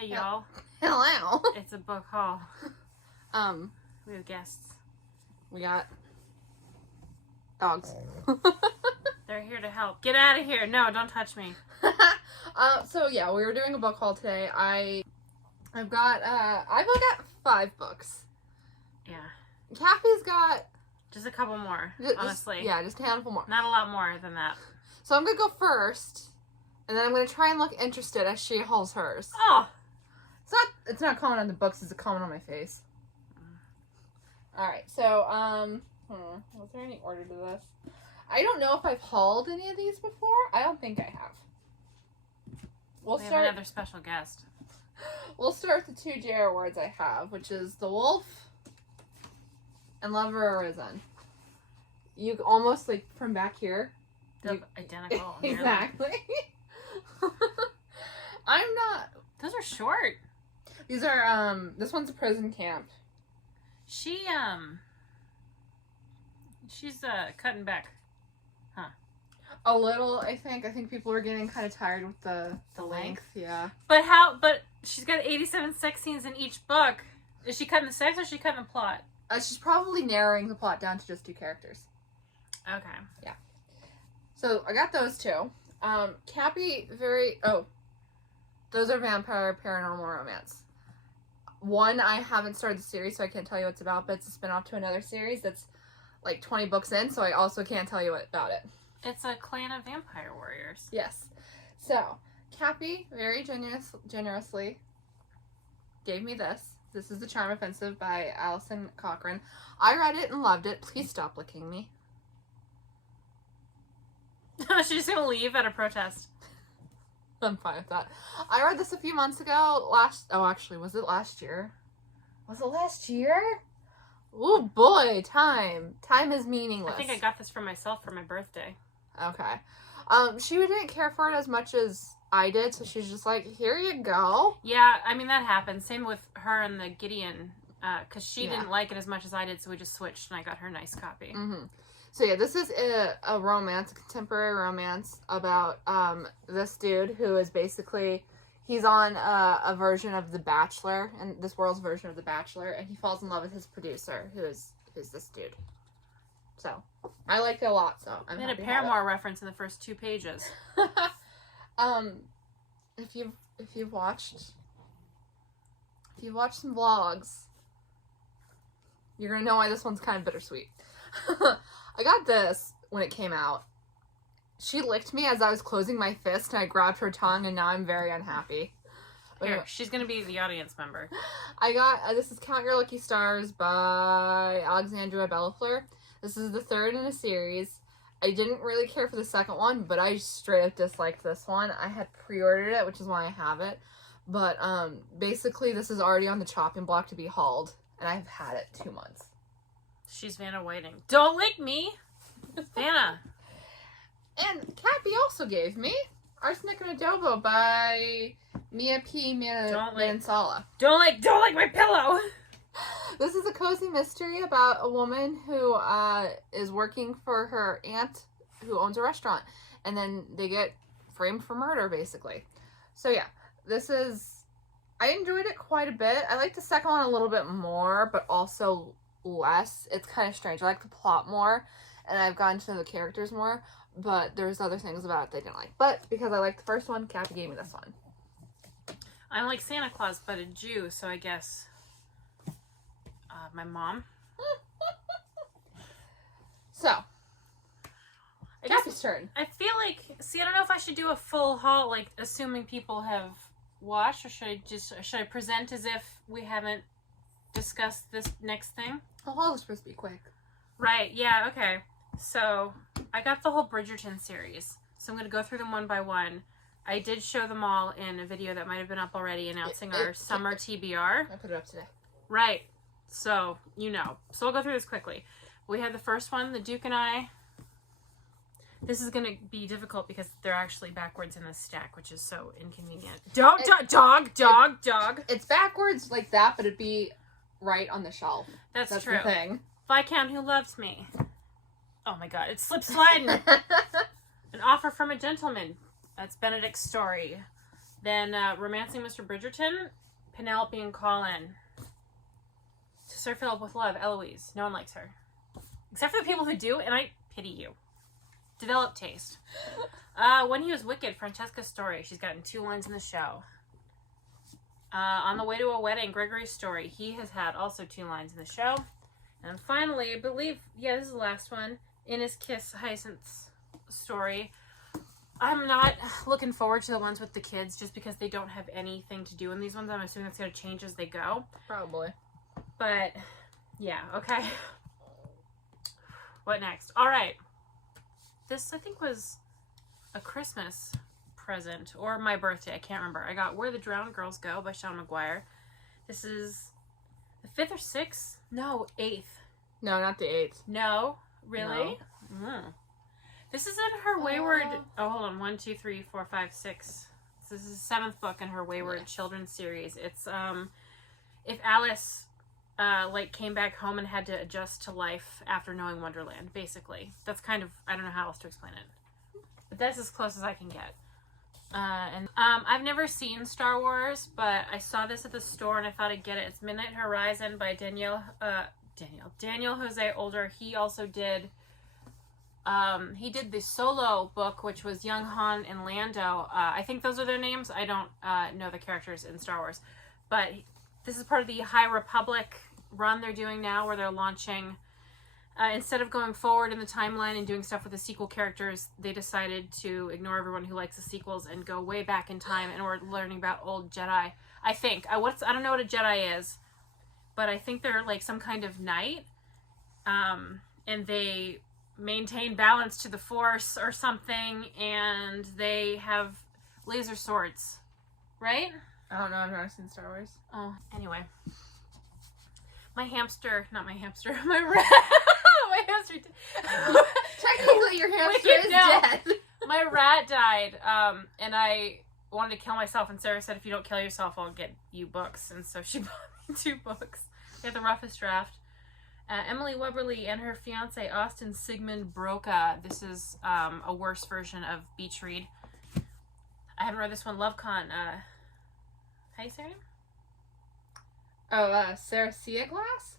Hey, y'all. Hello. It's a book haul. We have guests. We got dogs. They're here to help. Get out of here. No, don't touch me. So yeah, we were doing a book haul today. I've got 5 books. Yeah. Kathy's got just a couple more, honestly. Just a handful more. Not a lot more than that. So I'm gonna go first, and then I'm gonna try and look interested as she hauls hers. Oh! It's not a comment on the books, it's a comment on my face. Alright, so, was there any order to this? I don't know if I've hauled any of these before. I don't think I have. We have another special guest. We'll start with the 2 JR awards I have, which is The Wolf and Lover Arisen. You almost, like, from back here. They're identical. Exactly. I'm not... Those are short. These are, this one's a prison camp. She's, cutting back. Huh. A little, I think. I think people are getting kind of tired with the length. Yeah. But she's got 87 sex scenes in each book. Is she cutting the sex or is she cutting the plot? She's probably narrowing the plot down to just 2 characters. Okay. Yeah. So, I got those 2. Cappy, those are vampire paranormal romance. One, I haven't started the series, so I can't tell you what it's about, but it's a spin-off to another series that's like 20 books in, so I also can't tell you about it. It's a clan of vampire warriors. Yes. So, Cappy very generously gave me this. This is The Charm Offensive by Alison Cochran. I read it and loved it. Please stop licking me. She's just gonna leave at a protest. I'm fine with that. I read this a few months ago. Was it last year? Was it last year? Oh boy, time. Time is meaningless. I think I got this for myself for my birthday. Okay. She didn't care for it as much as I did, so she's just like, here you go. Yeah, I mean, that happened. Same with her and the Gideon, because she didn't like it as much as I did, so we just switched, and I got her a nice copy. Mm-hmm. So yeah, this is a romance, a contemporary romance about this dude who is basically, he's on a version of The Bachelor, and this world's version of The Bachelor, and he falls in love with his producer, who's this dude. So, I liked it a lot, so I'm happy a Paramore reference in the first 2 pages. If you've watched some vlogs, you're gonna know why this one's kind of bittersweet. I got this when it came out. She licked me as I was closing my fist, and I grabbed her tongue, and now I'm very unhappy. Here, she's gonna be the audience member. I got, this is Count Your Lucky Stars by Alexandria Bellafleur. This is the 3rd in a series. I didn't really care for the 2nd one, but I straight up disliked this one. I had pre-ordered it, which is why I have it. But, basically, this is already on the chopping block to be hauled, and I've had it 2 months. She's Vanna Whiting. Don't lick me! Vanna. And Cappy also gave me Arsenic and Adobo by Mia P. Mansala. Don't lick my pillow! This is a cozy mystery about a woman who is working for her aunt who owns a restaurant. And then they get framed for murder, basically. So yeah, I enjoyed it quite a bit. I like the 2nd one a little bit more, but also less. It's kind of strange. I like the plot more, and I've gotten to know the characters more, but there's other things about it they didn't like. But because I liked the 1st one, Cappy gave me this one. I'm like Santa Claus, but a Jew, so I guess my mom. So, Cappy's turn. I feel like, I don't know if I should do a full haul, like, assuming people have watched, or should I present as if we haven't discussed this next thing? The haul is supposed to be quick. Right, yeah, okay. So, I got the whole Bridgerton series, so I'm going to go through them one by one. I did show them all in a video that might have been up already announcing our summer TBR. I put it up today. Right. So, So I'll go through this quickly. We have the first one, The Duke and I. This is going to be difficult because they're actually backwards in the stack, which is so inconvenient. Dog. It's backwards like that, but it'd be right on the shelf. That's true. The thing. Viscount Who Loves Me. Oh my god, it's slip sliding. An Offer from a Gentleman. That's Benedict's story. Then Romancing Mr. Bridgerton, Penelope and Colin. To Sir Philip with Love, Eloise. No one likes her. Except for the people who do, and I pity you. Develop taste. When He Was Wicked, Francesca's story. She's gotten 2 lines in the show. On the Way to a Wedding, Gregory's story. He has had also 2 lines in the show. And finally, I believe, this is the last one. In His Kiss, Hyacinth's story. I'm not looking forward to the ones with the kids just because they don't have anything to do in these ones. I'm assuming that's going to change as they go. Probably. But, yeah, okay. What next? All right. This, I think, was a Christmas present or my birthday. I can't remember. I got Where the Drowned Girls Go by Sean McGuire. This is the 5th or 6th? No, 8th. No, not the 8th. No? Really? No. This is in her Wayward... Oh, hold on. 1, 2, 3, 4, 5, 6. This is the 7th book in her Wayward children's series. It's, if Alice, came back home and had to adjust to life after knowing Wonderland, basically. That's kind of... I don't know how else to explain it. But that's as close as I can get. I've never seen Star Wars, but I saw this at the store and I thought I'd get it. It's Midnight Horizon by Daniel Jose Older. He also did the solo book, which was Young Han and Lando. I think those are their names. I don't know the characters in Star Wars, but this is part of the High Republic run they're doing now, where they're launching. Instead of going forward in the timeline and doing stuff with the sequel characters, they decided to ignore everyone who likes the sequels and go way back in time, and we're learning about old Jedi. I think. I don't know what a Jedi is, but I think they're like some kind of knight, and they maintain balance to the Force or something, and they have laser swords, right? I don't know. I've never seen Star Wars. Oh, anyway. My hamster, not my hamster, my rat. My hamster. Technically, your hamster is dead. My rat died, and I wanted to kill myself, and Sarah said, if you don't kill yourself, I'll get you books. And so she bought me 2 books. They have The Roughest Draft. Emily Weberly and her fiance, Austin Sigmund Broca. This is a worse version of Beach Read. I haven't read this one. LoveCon. How you say her name? Oh, Sarah Glass?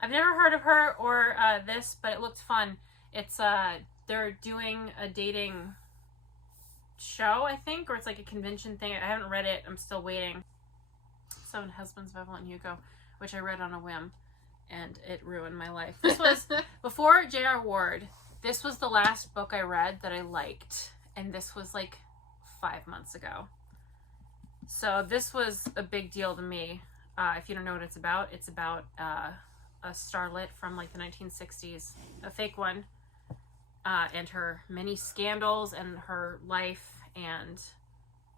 I've never heard of her or this, but it looked fun. It's they're doing a dating show, I think, or it's like a convention thing. I haven't read it. I'm still waiting. 7 Husbands of Evelyn Hugo, which I read on a whim, and it ruined my life. This was before J.R. Ward. This was the last book I read that I liked, and this was like 5 months ago. So this was a big deal to me. If you don't know what it's about a starlet from like the 1960s, a fake one, and her many scandals and her life, and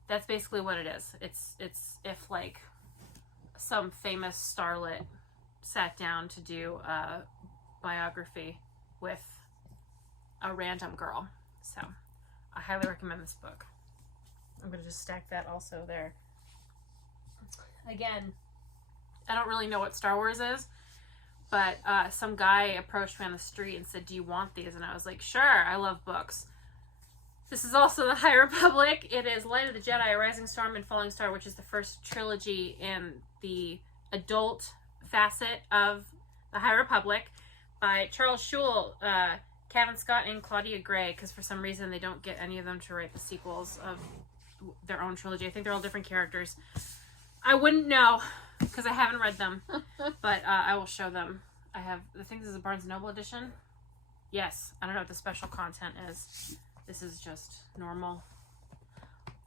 that's basically what it is. It's if like some famous starlet sat down to do a biography with a random girl. So I highly recommend this book. I'm going to just stack that also there. Again, I don't really know what Star Wars is, but some guy approached me on the street and said, do you want these? And I was like, sure, I love books. This is also the High Republic. It is Light of the Jedi, A Rising Storm, and Falling Star, which is the first trilogy in the adult facet of the High Republic by Charles Schule, Kevin Scott, and Claudia Gray, because for some reason they don't get any of them to write the sequels of their own trilogy. I think they're all different characters. I wouldn't know, because I haven't read them, but I will show them. I think this is a Barnes & Noble edition. Yes, I don't know what the special content is. This is just normal.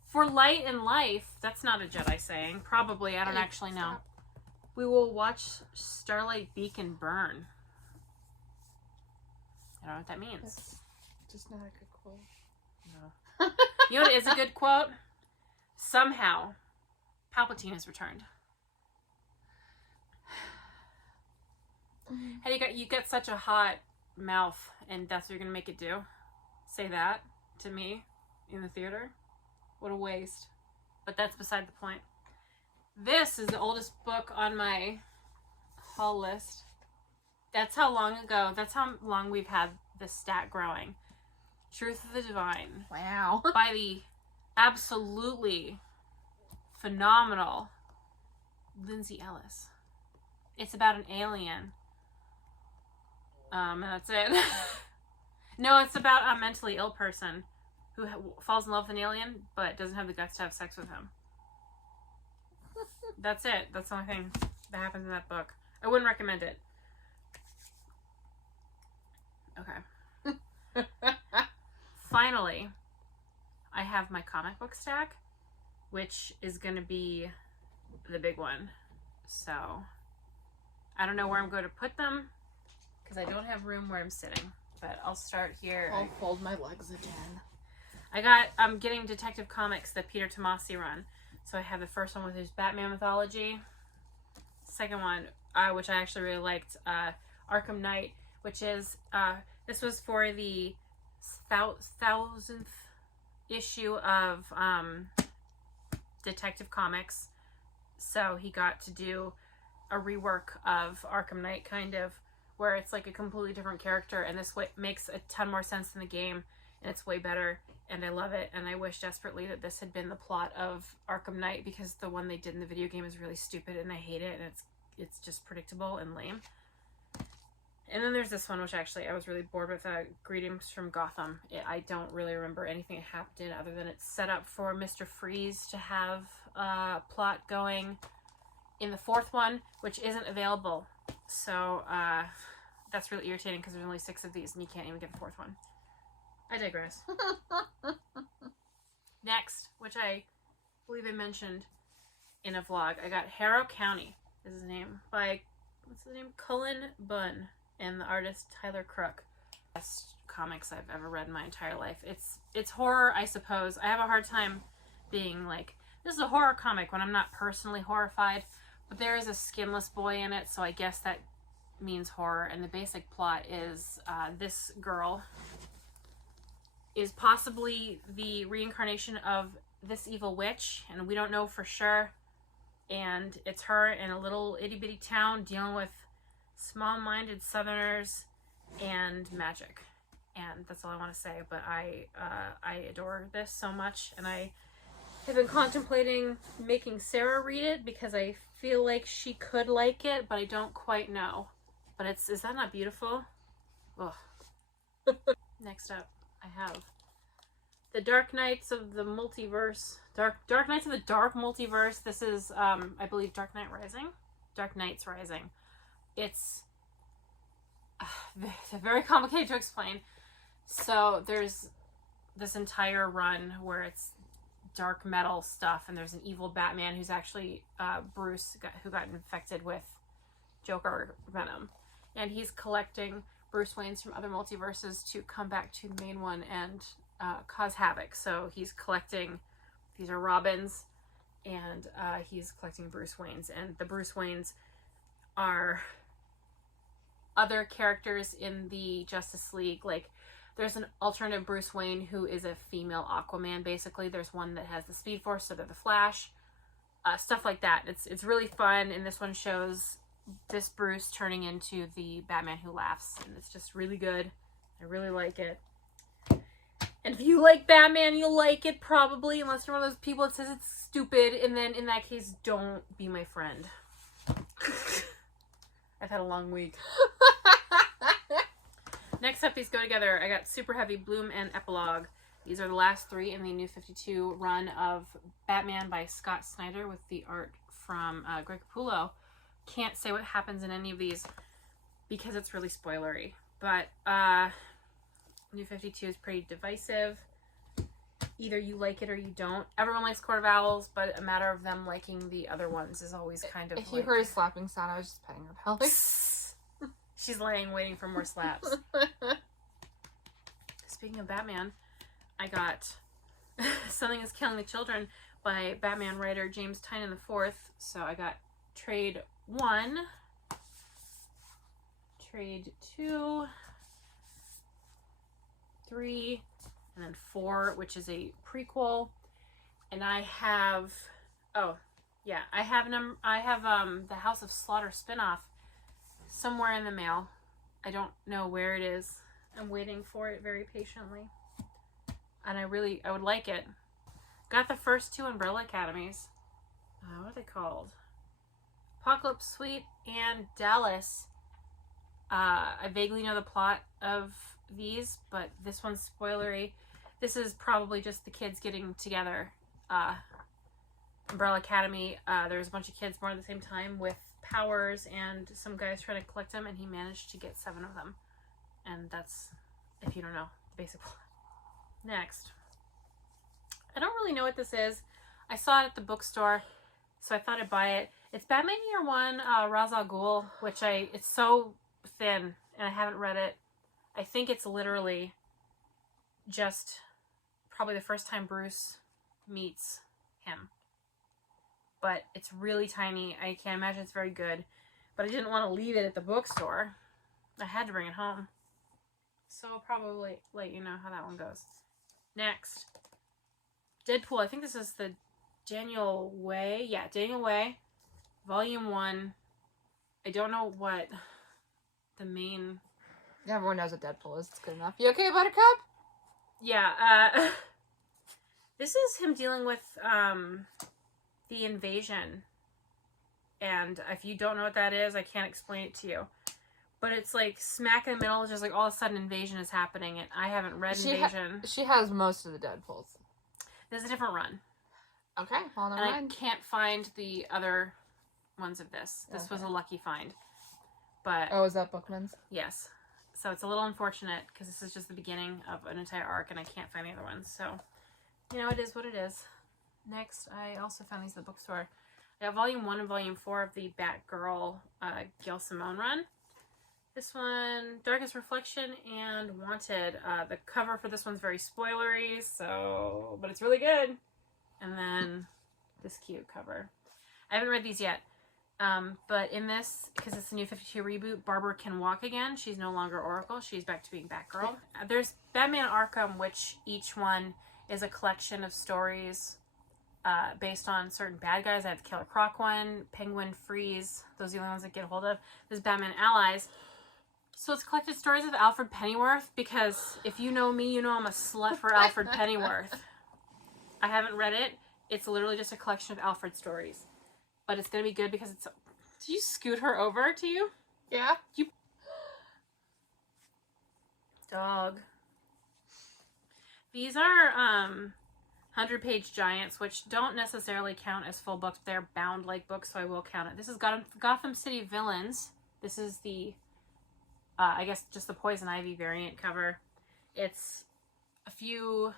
For light and life, that's not a Jedi saying. Probably, I don't actually know. We will watch Starlight Beacon burn. I don't know what that means. That's just not a good quote. No. You know what is a good quote? Somehow, Palpatine has returned. Hey, you got such a hot mouth, and that's what you're gonna make it do? Say that to me in the theater? What a waste. But that's beside the point. This is the oldest book on my haul list. That's how long we've had this stat growing. Truth of the Divine. Wow. By the absolutely phenomenal. Lindsay Ellis. It's about an alien. And that's it. No, it's about a mentally ill person who falls in love with an alien, but doesn't have the guts to have sex with him. That's it. That's the only thing that happens in that book. I wouldn't recommend it. Okay. Finally, I have my comic book stack, which is going to be the big one. So, I don't know where I'm going to put them because I don't have room where I'm sitting. But I'll start here. I'll fold my legs again. I'm getting Detective Comics that Peter Tomasi run. So I have the first one with his Batman mythology. Second one, which I actually really liked, Arkham Knight, which is, this was for the 1000th issue of Detective Comics. So he got to do a rework of Arkham Knight, kind of, where it's like a completely different character, and this way makes a ton more sense in the game, and it's way better, and I love it, and I wish desperately that this had been the plot of Arkham Knight, because the one they did in the video game is really stupid, and I hate it, and it's just predictable and lame. And then there's this one, which actually I was really bored with, Greetings from Gotham. I don't really remember anything that happened other than it's set up for Mr. Freeze to have a plot going in the fourth one, which isn't available. So, that's really irritating because there's only 6 of these and you can't even get the fourth one. I digress. Next, which I believe I mentioned in a vlog, I got Harrow County, is his name, by, what's his name? Cullen Bunn, and the artist Tyler Crook. Best comics I've ever read in my entire life. It's horror, I suppose. I have a hard time being like, this is a horror comic when I'm not personally horrified. But there is a skinless boy in it, so I guess that means horror. And the basic plot is this girl is possibly the reincarnation of this evil witch, and we don't know for sure. And it's her in a little itty-bitty town dealing with small-minded Southerners and magic. And that's all I want to say, but I adore this so much, and I have been contemplating making Sarah read it because I feel like she could like it, but I don't quite know. But is that not beautiful? Ugh. Next up, I have The Dark Knights of the Multiverse. Dark Knights of the Dark Multiverse. This is, I believe, Dark Knights Rising. It's very complicated to explain. So there's this entire run where it's dark metal stuff, and there's an evil Batman who's actually Bruce, who got infected with Joker venom, and he's collecting Bruce Waynes from other multiverses to come back to the main one and cause havoc. So he's collecting, these are Robins, and he's collecting Bruce Waynes, and the Bruce Waynes are other characters in the Justice League. Like, there's an alternative Bruce Wayne who is a female Aquaman, basically. There's one that has the Speed Force, so they're the Flash. Stuff like that. It's really fun, and this one shows this Bruce turning into the Batman Who Laughs, and it's just really good. I really like it. And if you like Batman, you'll like it probably, unless you're one of those people that says it's stupid, and then in that case, don't be my friend. I've had a long week. Next up, these go together. I got Super Heavy, Bloom, and Epilogue. These are the last 3 in the New 52 run of Batman by Scott Snyder with the art from Greg Capullo. Can't say what happens in any of these because it's really spoilery. But New 52 is pretty divisive. Either you like it or you don't. Everyone likes Court of Owls, but a matter of them liking the other ones is always kind of If you heard a slapping sound, I was just petting her belly. She's laying waiting for more slaps. Speaking of Batman, I got Something is Killing the Children by Batman writer James Tynion IV. So I got trade 1, trade 2, 3, and then 4, which is a prequel. And I have, I have the House of Slaughter spinoff somewhere in the mail. I don't know where it is. I'm waiting for it very patiently. And I would like it. Got the first 2 Umbrella Academies. what are they called? Apocalypse Suite and Dallas. I vaguely know the plot of these, but this one's spoilery. This is probably just the kids getting together. Umbrella Academy, there's a bunch of kids born at the same time with powers, and some guy's trying to collect them, and he managed to get 7 of them. And that's, if you don't know, the basic plot. Next. I don't really know what this is. I saw it at the bookstore, so I thought I'd buy it. It's Batman Year One, Ra's al Ghul, which it's so thin, and I haven't read it. I think it's literally just probably the first time Bruce meets him. But it's really tiny. I can't imagine it's very good. But I didn't want to leave it at the bookstore. I had to bring it home. So I'll probably let you know how that one goes. Next. Deadpool. I think this is the Daniel Way. Yeah, Daniel Way. Volume 1. I don't know what the main... Everyone knows what Deadpool is. It's good enough. You okay, Buttercup? Yeah, this is him dealing with, the invasion. And if you don't know what that is, I can't explain it to you. But it's like smack in the middle, just like all of a sudden invasion is happening, and I haven't read Invasion. She has most of the Deadpools. There's a different run. Okay, well, never mind. I can't find the other ones of this. This was a lucky find. But oh, is that Bookman's? Yes. So it's a little unfortunate because this is just the beginning of an entire arc, and I can't find the other ones. So, you know, it is what it is. Next, I also found these at the bookstore. I got Volume 1 and Volume 4 of the Batgirl Gail Simone run. This one, Darkest Reflection and Wanted. The cover for this one's very spoilery, so, but it's really good. And then this cute cover. I haven't read these yet. But in this, because it's the New 52 reboot, Barbara can walk again. She's no longer Oracle. She's back to being Batgirl. There's Batman Arkham, which each one is a collection of stories based on certain bad guys. I have the Killer Croc one, Penguin, Freeze. Those are the only ones I get a hold of. There's Batman Allies. So it's collected stories of Alfred Pennyworth, because if you know me, you know I'm a slut for Alfred Pennyworth. I haven't read it. It's literally just a collection of Alfred stories. But it's going to be good because it's... Did you scoot her over to you? Yeah. You... Dog. These are 100-page giants, which don't necessarily count as full books. They're bound-like books, so I will count it. This is Gotham City Villains. This is the, I guess, just the Poison Ivy variant cover. It's a few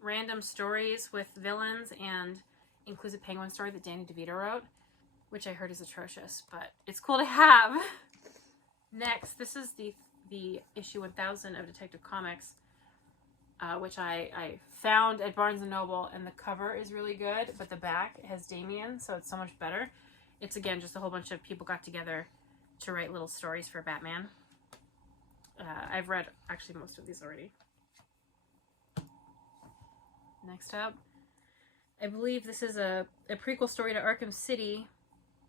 random stories with villains and includes a Penguin story that Danny DeVito wrote, which I heard is atrocious, but it's cool to have. Next, this is the issue 1000 of Detective Comics, which I found at Barnes & Noble, and the cover is really good, but the back has Damian, so it's so much better. It's, again, just a whole bunch of people got together to write little stories for Batman. I've read, actually, most of these already. Next up, I believe this is a prequel story to Arkham City,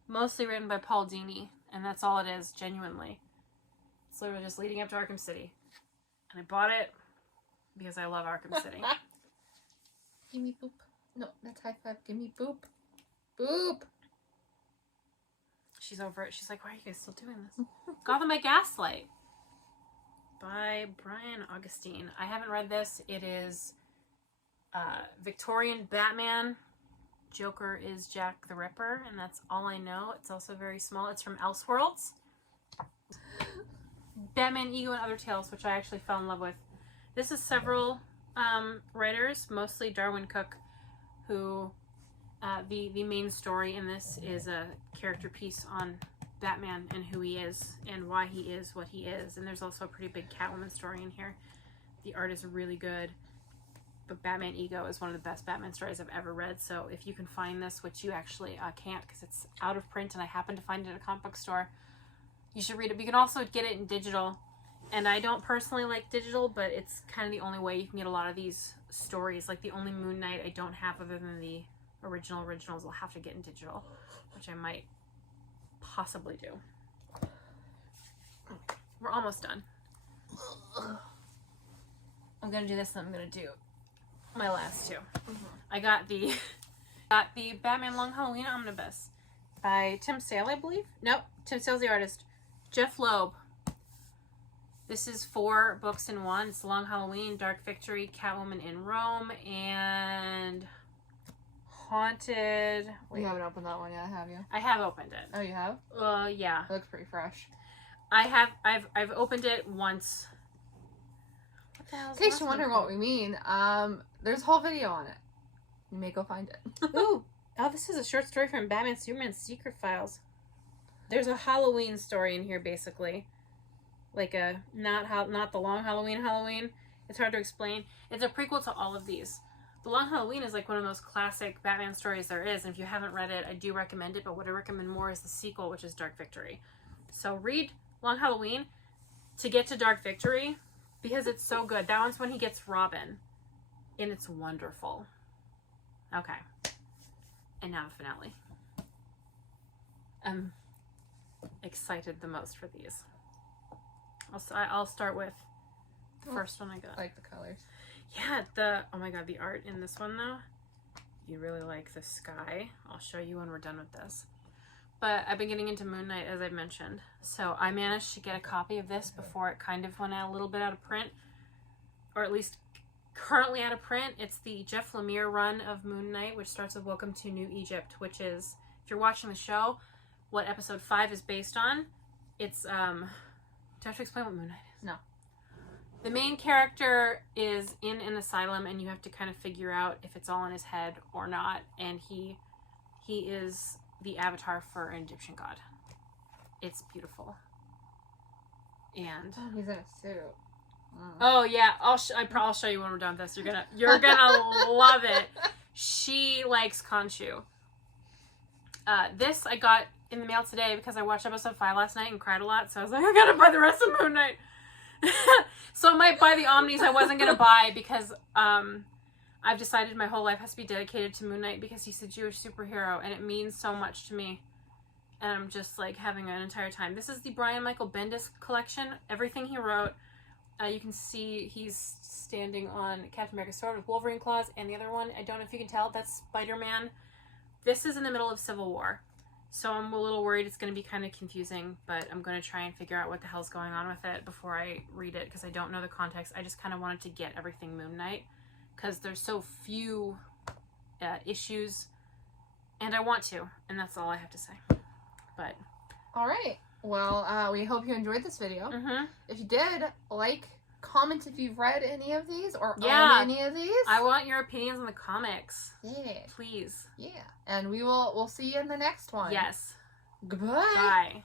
mostly written by Paul Dini, and that's all it is, genuinely. It's literally just leading up to Arkham City. And I bought it because I love Arkham City. Give me boop. No, that's high five. Give me boop. Boop. She's over it. She's like, why are you guys still doing this? Gotham by Gaslight by Brian Augustine. I haven't read this. It is Victorian Batman. Joker is Jack the Ripper, and that's all I know. It's also very small. It's from Elseworlds. Batman, Ego, and Other Tales, which I actually fell in love with. This is several writers, mostly Darwin Cook, who the main story in this is a character piece on Batman and who he is and why he is what he is. And there's also a pretty big Catwoman story in here. The art is really good. But Batman Ego is one of the best Batman stories I've ever read. So if you can find this, which you actually can't because it's out of print and I happen to find it at a comic book store, you should read it. But you can also get it in digital. And I don't personally like digital, but it's kind of the only way you can get a lot of these stories. Like the only Moon Knight I don't have other than the originals I'll have to get in digital, which I might possibly do. We're almost done. I'm going to do this and I'm going to do my last two. I got the Got the Batman Long Halloween Omnibus by Tim Sale, I believe. Nope, Tim Sale's the artist. Jeff Loeb. This is 4 books in one. It's Long Halloween, Dark Victory, Catwoman in Rome, and Haunted. Wait. You haven't opened that one yet, have you? I have opened it. Oh, you have? Yeah. It looks pretty fresh. I've opened it once. What the hell is In case this you're one wondering called? what we mean, there's a whole video on it. You may go find it. Ooh. Oh, this is a short story from Batman Superman's Secret Files. There's a Halloween story in here, basically. Like a not the Long Halloween. It's hard to explain. It's a prequel to all of these. The Long Halloween is like one of the most classic Batman stories there is, and if you haven't read it, I do recommend it, but what I recommend more is the sequel, which is Dark Victory. So read Long Halloween to get to Dark Victory, because it's so good. That one's when he gets Robin, and it's wonderful. Okay. And now the finale. I'm excited the most for these. I'll start with the first one I got. I like the colors. Yeah, oh my god, the art in this one though. You really like the sky. I'll show you when we're done with this. But I've been getting into Moon Knight, as I've mentioned. So I managed to get a copy of this before it kind of went out a little bit out of print. Or at least currently out of print. It's the Jeff Lemire run of Moon Knight, which starts with Welcome to New Egypt, which is, if you're watching the show, what episode 5 is based on. It's, do I have to explain what Moon Knight is? No. The main character is in an asylum, and you have to kind of figure out if it's all in his head or not. And he is the avatar for an Egyptian god. It's beautiful. And Oh, he's in a suit. oh yeah, I'll show you when we're done with this. You're gonna love it. She likes Khonshu. This I got in the mail today because I watched episode 5 last night and cried a lot. So I was like, I gotta buy the rest of Moon Knight. So I might buy the Omnis I wasn't gonna buy because I've decided my whole life has to be dedicated to Moon Knight because he's a Jewish superhero and it means so much to me. And I'm just like having an entire time. This is the Brian Michael Bendis collection. Everything he wrote. You can see he's standing on Captain America's sword with Wolverine claws, and the other one, I don't know if you can tell, that's Spider-Man. This is in the middle of Civil War, so I'm a little worried it's going to be kind of confusing, but I'm going to try and figure out what the hell's going on with it before I read it, because I don't know the context. I just kind of wanted to get everything Moon Knight, because there's so few issues, and I want to, and that's all I have to say. But All right. Well, we hope you enjoyed this video. mm-hmm. If you did, like, comment if you've read any of these or Yeah. own any of these. I want your opinions on the comics. Yeah. Please. Yeah. And we'll see you in the next one. Yes. Goodbye. Bye.